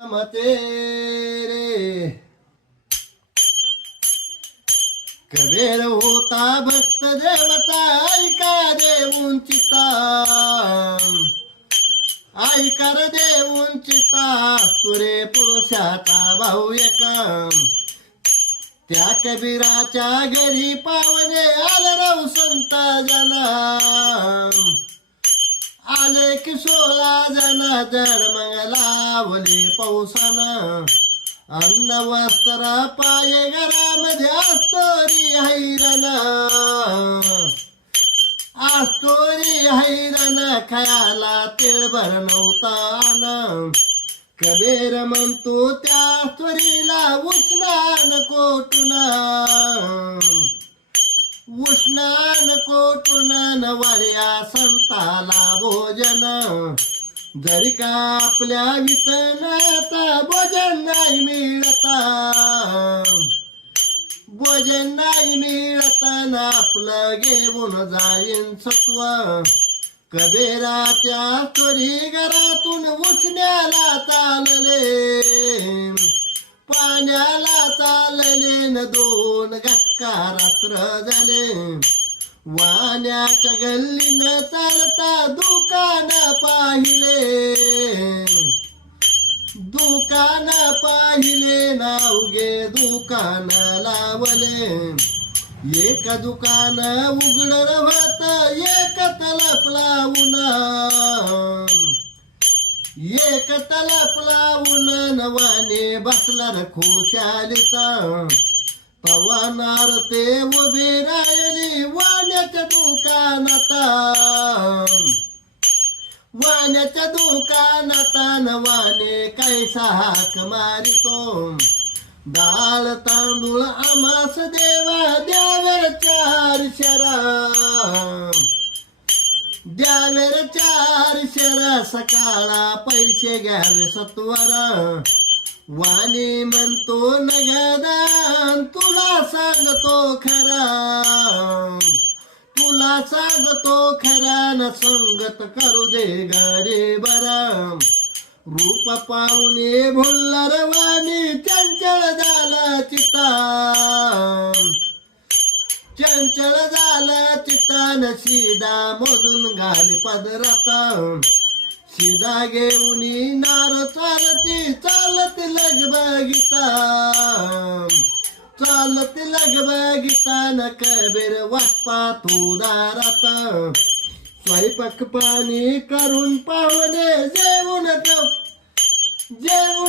मते रे कबीर होता भक्त देवता ऐका देऊन चिता ऐका रे देऊन चिता तुरे पुरुषाचा भाऊ एक त्या कबीराच्या घरी पावणे आले राव संत जना आले की 16 जण जड लावले पावसानं अन्न वस्त्र पाये घरामध्ये असतोरी हैराण असतोरी हैराण खायला तेळभर नव्हता कबीर म्हणतो त्या स्त्रीला उष्णान कोटून उष्णान कोटून वाड्या संताला भोजन जरी का आपल्या वितनाता भोजन नाही मिळता भोजन नाही मिळताना आपलं घेऊन जाईन सत्व कबीराच्या स्त्री घरातून उठण्याला चालले पाण्याला चालले न 2 घटका रात्र झाले वाण्याच्या गल्लीनं चालता दुकान पाहिले नावगे दुकान लावले एक दुकान उघड होत एक तलप लावून नवाने बसला खुशालीचा पवानार ते उभे राहिली वाण्याच्या दुकानात नवाने कैसा हाक मारितो डाळ तांदूळ आमास देवा द्यावेर 4 शरा द्यावेर 4 शरा सकाळा पैसे घ्यावे सत्वरा वाणी म्हणतो नगदान तुला सांगतो खरा न संगत करू दे गरीबरा रूप पाहुणे भुल्लर वाणी चंचल झाला चित्तान शिदा मोजून घाल पदराता शिदा घेऊन नार चालत लगबगिता न कबीर वाटपा तू दारात स्वयंपाक पाणी करून पाहुणे जेवून